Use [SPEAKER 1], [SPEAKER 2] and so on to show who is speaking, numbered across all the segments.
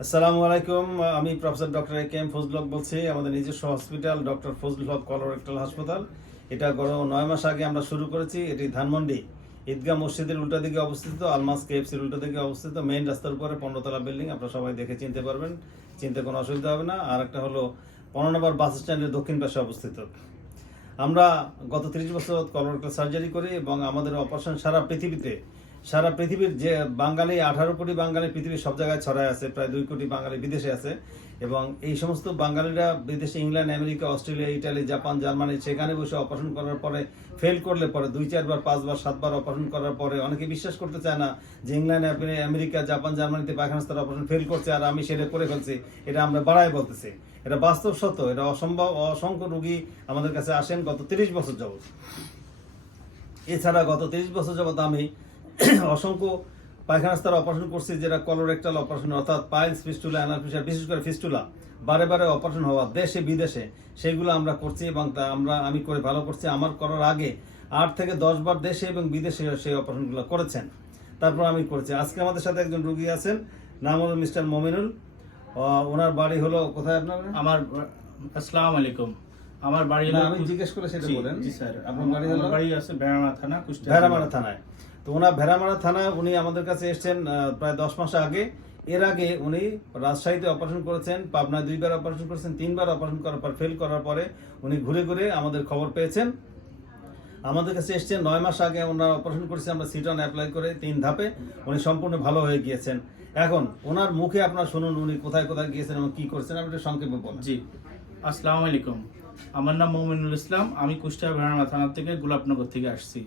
[SPEAKER 1] আসসালামু আলাইকুম, আমি professor doctor A K M Fazal Haque বলছি, আমাদের নিজস্ব hospital, doctor Fazal Haque colorectal হাসপাতাল। এটা গত নয় মাস আগে আমরা শুরু করেছি, এটি ধানমন্ডি। ঈদগাহ মসজিদের উল্টা দিকে অবস্থিত, আলমাস কেএফসির উল্টা দিকে অবস্থিত, মেইন রাস্তার উপরে পনেরোতলা বিল্ডিং, আপনারা সবাই দেখে চিনতে পারবেন। চিনতে কোনো অসুবিধা হবে না। আর একটা হলো, পনেরো নম্বর বাস স্ট্যান্ডের দক্ষিণ পাশে অবস্থিত। আমরা গত তিরিশ বছর কলোরেক্টাল সার্জারি করি এবং আমাদের অপারেশন সারা পৃথিবীতে সারা পৃথিবীর যে বাঙালি, আঠারো কোটি বাঙালি পৃথিবীর সব জায়গায় ছড়ায় আছে, প্রায় দুই কোটি বাঙালি বিদেশে আছে। এবং এই সমস্ত বাঙালিরা বিদেশে England, America, Australia, Italy, Japan, Germany, সেখানে বসে অপারেশন করার পরে ফেল করলে পরে, দুই, চারবার, পাঁচবার, সাতবার অপারেশন করার পরে অনেকে বিশ্বাস করতে চায় না যে ইংল্যান্ড আমেরিকা, জাপান, জার্মানিতে পায়খানাস্তার অপারেশন ফেল করছে আর আমি সেটা করে ফেলছি। এটা আমরা বাড়াই বলতেছি। এটা বাস্তব সত্য। এটা অসম্ভব, অসংখ্য রুগী আমাদের কাছে আসেন গত তিরিশ বছর যাবত এছাড়া গত তিরিশ বছর যাবত আমি অসংখ্য পায়খানা স্তর অপারেশন করছি, যেটা কলোরেক্টাল অপারেশন অর্থাৎ পাইলস ফিস্টুলা অ্যানাল বিশেষ করে ফিস্টুলা, বারে বারে অপারেশন হওয়া, দেশে, বিদেশে সেইগুলো আমরা করছি এবং তা আমরা, আমি করে ভালো করছি। আমার করার আগে আট থেকে দশ বার দেশে এবং বিদেশে সেই অপারেশনগুলো করেছেন। তারপর আমি করেছি। আজকে আমাদের সাথে একজন রুগী আছেন, নাম হলো মিস্টার মমিনুল। ওনার বাড়ি হলো কোথায় আপনার?
[SPEAKER 2] আমার, আসসালামু আলাইকুম। আমার বাড়ি
[SPEAKER 1] না, আমি জিজ্ঞেস করে সেটা বলেন।
[SPEAKER 2] জি স্যার।
[SPEAKER 1] আপনার বাড়ি হলো?
[SPEAKER 2] বাড়ি আছে বেড়ামা থানা কুষ্টিয়া
[SPEAKER 1] ভেড়ামারা থানায়। তো ওনার ভেড়ামারা থানা উনি আমাদের কাছে এসেছেন প্রায় দশ মাস আগে। এর আগে উনি রাজশাহীতে অপারেশন করেছেন পাবনায় দুইবার অপারেশন করেছেন তিনবার অপারেশন করার পর ফেল করার পরে উনি ঘুরে ঘুরে আমাদের খবর পেয়েছেন। আমাদের কাছে এসেছেন নয় মাস আগে ওনার অপারেশন করেছি আমরা সিটন অ্যাপ্লাই করে তিন ধাপে উনি সম্পূর্ণ ভালো হয়ে গিয়েছেন। এখন ওনার মুখে আপনার শুনুন উনি কোথায় কোথায় গিয়েছেন এবং কি করছেন আপনি একটু সংক্ষেপে বলেন।
[SPEAKER 2] জি আসসালামু আলাইকুম। আমার নাম মোমিনুল ইসলাম, আমি কুষ্টিয়া ভেড়ানা থানা থেকে গোলাপনগর থেকে আসছি।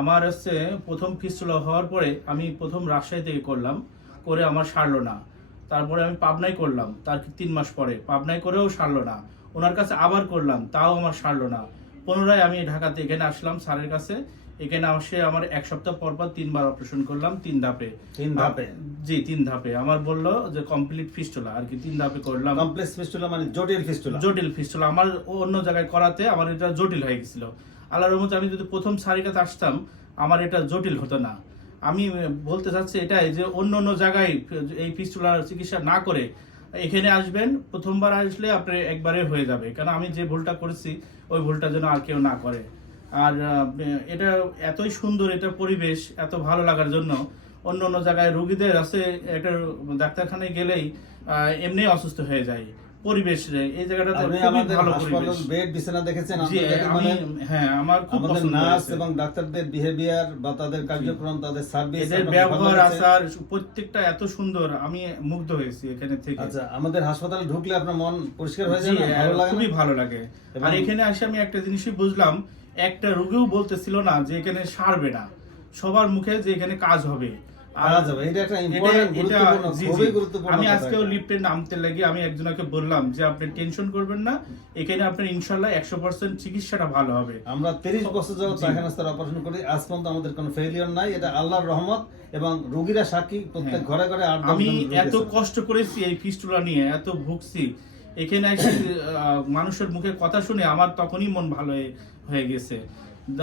[SPEAKER 2] আমার হচ্ছে প্রথম ফিস্টুলা হওয়ার পরে আমি প্রথম রাজশাহী থেকে করলাম, করে আমার সারলো না। তারপরে আমি পাবনায় করলাম, তার তিন মাস পরে। পাবনায় করেও সারলো না। ওনার কাছে আবার করলাম, তাও আমার সারলো না। পুনরায় আমি ঢাকাতে এখানে আসলাম স্যারের কাছে। এখানে আসে আমার এক সপ্তাহ পর পর তিনবার অপারেশন করলাম তিন ধাপে।
[SPEAKER 1] তিন ধাপে?
[SPEAKER 2] জি তিন ধাপে। আমার বলল যে কমপ্লিট ফিস্টুলা আর কি তিন ধাপে করলাম।
[SPEAKER 1] কমপ্লেক্স ফিস্টুলা মানে জটিল ফিস্টুলা
[SPEAKER 2] জটিল ফিস্টুলা আমার অন্য জায়গায় করাতে আমার এটা জটিল হয়ে গেছিল। আল্লাহর রহমতে আমি যদি প্রথম সারিকাতে আসতাম আমার এটা জটিল হতো না। আমি বলতে চাচ্ছি এটাই যে অন্য অন্য জায়গায় এই ফিস্টুলার চিকিৎসা না করে এখানে আসবেন প্রথমবার আসলে আপনার একবারে হয়ে যাবে। কারণ আমি যে ভুলটা করেছি ওই ভুলটা যেন আর কেউ না করে। আর এটা এতই সুন্দর এটা পরিবেশ এত ভালো লাগার জন্য। অন্য অন্য জায়গায় রুগীদের আছে একটা ডাক্তারখানায় গেলেই এমনি অসুস্থ হয়ে যায়। পরিবেশ এই জায়গাটাতে
[SPEAKER 1] আমাদের হাসপাতাল বেড বিছানা দেখেছেন
[SPEAKER 2] আমি হ্যাঁ আমার খুব পছন্দ
[SPEAKER 1] নার্স এবং ডাক্তারদের বিহেভিয়ার বা তাদের কার্যক্রম তাদের সার্ভিস
[SPEAKER 2] এদের ব্যবহার আচার প্রত্যেকটা এত সুন্দর আমি মুগ্ধ হয়েছি এখানে থেকে।
[SPEAKER 1] আচ্ছা আমাদের হাসপাতালে ঢুকলে আপনার মন পরিষ্কার হয়ে যায় ভালো লাগে
[SPEAKER 2] খুবই ভালো লাগে। আর এখানে এসে আমি একটা জিনিসই বুঝলাম একটা রোগীও বলতেছিল না যে এখানে সারবে না। সবার মুখে যে এখানে কাজ হবে। আমি আজকেও লিফটে নামতে লাগি আমি একজনকে বললাম যে আপনি টেনশন করবেন না এখানে আপনার ইনশাল্লাহ একশো পার্সেন্ট চিকিৎসাটা ভালো হবে।
[SPEAKER 1] আমরা 30 বছর যাবত। অপারেশন করি আজ পর্যন্ত আমাদের কোনো ফেলিয়ার নাই এটা আল্লাহর রহমত এবং রোগীরা সাক্ষী প্রত্যেক
[SPEAKER 2] হ্যাঁ।
[SPEAKER 1] ঘরে ঘরে
[SPEAKER 2] আমি এত কষ্ট করেছি এই ফিস্টুলা নিয়ে এত ভুগছি। এখানে এসে মানুষের মুখে কথা শুনে আমার তখনই মন ভালো হয়ে- গেছে।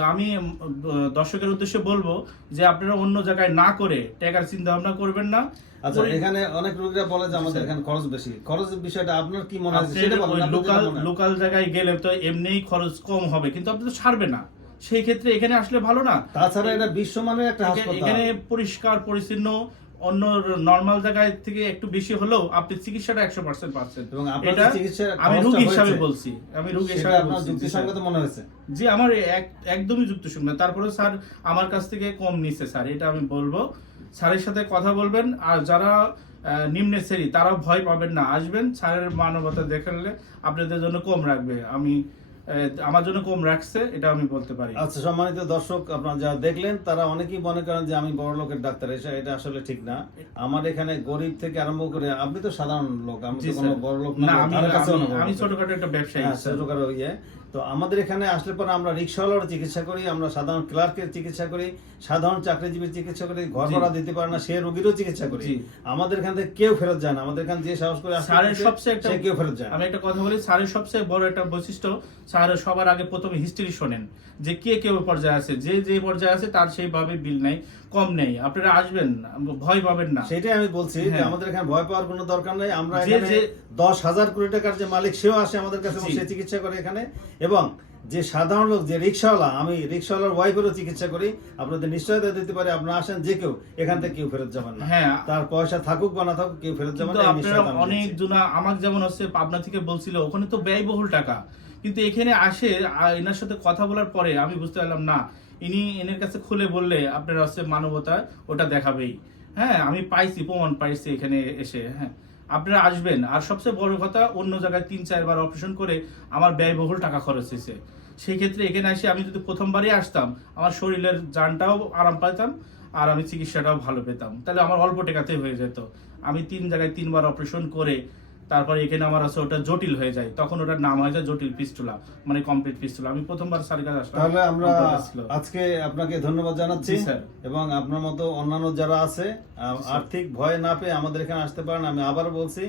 [SPEAKER 2] আমি দর্শকের উদ্দেশ্যে বলব যে আপনারা অন্য জায়গায় না করে টাকার চিন্তা ভাবনা করবেন না।
[SPEAKER 1] আচ্ছা এখানে অনেক রোগীরা বলে যে আমাদের এখানে খরচ বেশি। খরচের বিষয়টা আপনার কি মনে হয়? সেটা বলেন
[SPEAKER 2] লোকাল লোকাল জায়গায় গেলে তো এমনিই খরচ কম হবে কিন্তু আপনি তো ছাড়বে না। সেই ক্ষেত্রে এখানে আসলে ভালো না।
[SPEAKER 1] তাছাড়া এটা বিশ্বমানের একটা হাসপাতাল।
[SPEAKER 2] এখানে পরিষ্কার পরিচ্ছন্ন অন্য নর্মাল জায়গায় থেকে একটু বেশি হলেও আপনি চিকিৎসাটা একশো পার্সেন্ট পাচ্ছেন।
[SPEAKER 1] এবং আপনার
[SPEAKER 2] এটা আমি রোগী হিসাবে বলছি আমি রোগী হিসাবে
[SPEAKER 1] যুক্তিসঙ্গত মনে হয়েছে?
[SPEAKER 2] জি আমার একদমই যুক্ত শুনবেন তারপরে স্যার আমার কাছ থেকে কম নিচ্ছে স্যার এটা আমি বলব। স্যারের সাথে কথা বলবেন আর যারা আহ, নিম্নে শ্রেণি তারাও ভয় পাবেন না। আসবেন স্যারের মানবতা দেখালে আপনাদের জন্য কম রাখবে। আমি আমার জন্য কম রাখছে এটা আমি বলতে পারি।
[SPEAKER 1] আচ্ছা সম্মানিত দর্শক আপনারা যারা দেখলেন তারা অনেকেই মনে করেন যে আমি বড় লোকের ডাক্তার এসে এটা আসলে ঠিক না। আমার এখানে গরিব থেকে আরম্ভ করে আপনি তো সাধারণ লোক আমি তো কোনো বড় লোক
[SPEAKER 2] না আমি। ছোটখাটো একটা ব্যবসায়ী
[SPEAKER 1] হ্যাঁ, ছোটখাটো ইয়ে। তো আমাদের এখানে আসলে পরে আমরা রিক্সাওয়ালার চিকিৎসা করি আমরা সাধারণ ক্লার্কের চিকিৎসা করি সাধারণ চাকরিজীবীর চিকিৎসা করি ঘর ভাড়া দিতে পারে না সে রোগীরও চিকিৎসা করি। আমাদের এখান থেকে কেউ ফেরত যায় না আমাদের এখানে যে সাহস করে
[SPEAKER 2] স্যারের সবচেয়ে একটা
[SPEAKER 1] কেউ ফেরত যায়
[SPEAKER 2] আমি একটা কথা বলি স্যারের সবচেয়ে বড় একটা বৈশিষ্ট্য স্যার সবার আগে প্রথমে হিস্ট্রি শোনেন যে কে কে ওই পর্যায়ে আছে যে যে পর্যায়ে আছে তার সেইভাবে বিল নেই কম নেই আপনারা আসবেন ভয় পাবেন না।
[SPEAKER 1] সেটাই আমি বলছি যে
[SPEAKER 2] হ্যাঁ।
[SPEAKER 1] আমাদের এখানে ভয় পাওয়ার কোনো দরকার নাই আমরা
[SPEAKER 2] যে-
[SPEAKER 1] এখানে দশ হাজার কোটি টাকার যে মালিক সেও আসে আমাদের কাছে সে চিকিৎসা করে এখানে। এবং যে সাধারণ লোক যে রিক্সাওয়ালা আমি রিক্সাওয়ালার ওয়াইফেরও চিকিৎসা করি আপনাদের নিশ্চয়তা দিতে পারি আপনারা আসেন যে কেউ এখান থেকে কেউ ফেরত যাবেন না।
[SPEAKER 2] হ্যাঁ।
[SPEAKER 1] তার পয়সা থাকুক বা না থাকুক কেউ ফেরত যাবেন না
[SPEAKER 2] আপনারা অনেক। জনা আমার যেমন হচ্ছে পাবনা থেকে বলছিল ওখানে তো ব্যয়বহুল টাকা। কিন্তু এখানে আসে এনার সাথে কথা বলার পরে আমি বুঝতে পারলাম না ইনি এনের কাছে খুলে বললে আপনারা হচ্ছে মানবতা ওটা দেখাবেই। হ্যাঁ আমি পাইছি প্রমাণ পাইছি এখানে এসে হ্যাঁ। আপনারা আসবেন, আর সবচেয়ে বড় কথা, অন্য জায়গায় তিন, চারবার অপারেশন করে আমার ব্যয়বহুল টাকা খরচ হয়েছে। সেই ক্ষেত্রে এখানে এসে আমি যদি প্রথমবারই আসতাম, আমার শরীরের যানটাও আরাম পাইতাম, আর আমি চিকিৎসাটাও ভালো পেতাম। তাহলে আমার অল্প টাকাতেই হয়ে যেত। আমি তিন জায়গায় তিনবার অপারেশন করে তারপরে এখানে আমার আছে ওটা জটিল হয়ে যায় তখন ওটার নাম হয়ে যায় জটিল পিস্টুলা মানে কমপ্লিট পিস্টুলা আমি প্রথমবার স্যারের কাছে আসলাম
[SPEAKER 1] তাহলে আমরা। আজকে আপনাকে ধন্যবাদ জানাচ্ছি
[SPEAKER 2] স্যার।
[SPEAKER 1] এবং আপনার মতো অন্যান্য যারা আছে আর্থিক ভয় না পেয়ে আমাদের এখানে আসতে পারেন আমি আবার বলছি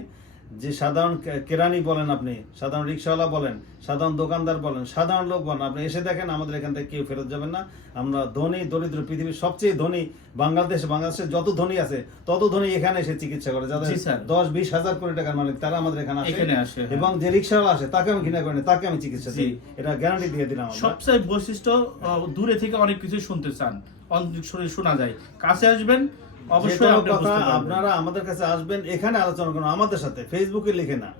[SPEAKER 1] যে সাধারণ কেরানি বলেন আপনি সাধারণ রিক্সাওয়ালা বলেন সাধারণ দোকানদার বলেন সাধারণ লোক বলেন আপনি এসে দেখেন আমাদের এখান থেকে কেউ ফেরত যাবেন না। আমরা ধনী দরিদ্র পৃথিবীর সবচেয়ে ধনী বাংলাদেশ বাংলাদেশে যত ধনী আছে তত ধনী এখানে এসে চিকিৎসা করে। যাদের দশ বিশ হাজার কোটি টাকার মালিক তারা আমাদের এখানে আসে।
[SPEAKER 2] হ্যাঁ।
[SPEAKER 1] এবং যে রিক্সাওয়ালা আসে তাকে আমি ঘৃণা করি না, তাকে আমি চিকিৎসা দিই। এটা গ্যারান্টি দিয়ে দিলাম
[SPEAKER 2] সবচেয়ে বৈশিষ্ট্য দূরে থেকে অনেক কিছু শুনতে চান। অনেক শোনা যায়। কাছে আসবেন অবশ্যই
[SPEAKER 1] কথা আপনারা আমাদের কাছে আসবেন এখানে আলোচনা করুন আমাদের সাথে ফেসবুকে লিখে না।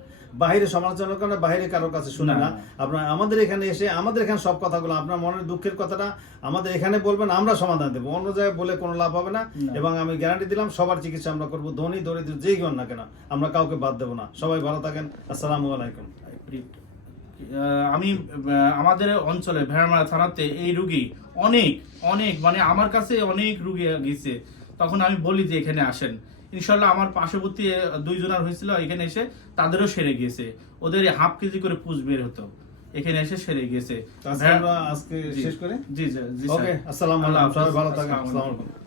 [SPEAKER 1] বাইরে সমালোচনা করেন বাইরে কারও কাছে শুনে
[SPEAKER 2] না।
[SPEAKER 1] আপনার আমাদের এখানে এসে আমাদের এখানে সব কথাগুলো আপনার মনের দুঃখের কথাটা আমাদের এখানে বলবেন আমরা সমাধান দেবো। অন্য জায়গায় বলে কোনো লাভ হবে না। এবং আমি গ্যারান্টি দিলাম সবার চিকিৎসা আমরা করব ধনী দরিদ্র যেই কেউ না কেন আমরা কাউকে বাদ দেবো না। সবাই ভালো থাকেন আসসালামু আলাইকুম।
[SPEAKER 2] আমি আমাদের অঞ্চলে ভেড়ামারা থানাতে এই রুগী অনেক অনেক মানে আমার কাছে অনেক রুগী গেছে। তখন আমি বলি যে এখানে আসেন। ইনশাল্লাহ আমার পার্শ্ববর্তী দুইজনার হয়েছিল এখানে এসে তাদেরও সেরে গিয়েছে। ওদের হাফ কেজি করে পুষ বের হতো। এখানে এসে সেরে গিয়েছে।
[SPEAKER 1] আজকে
[SPEAKER 2] ভেড়া- জি,
[SPEAKER 1] শেষ করে?
[SPEAKER 2] জি জি জি
[SPEAKER 1] ওকে আসসালামু
[SPEAKER 2] আল্লাহ
[SPEAKER 1] আলাইকুম সবাই ভালো থাকেন।
[SPEAKER 2] আসসালামু।
[SPEAKER 1] আলাইকুম।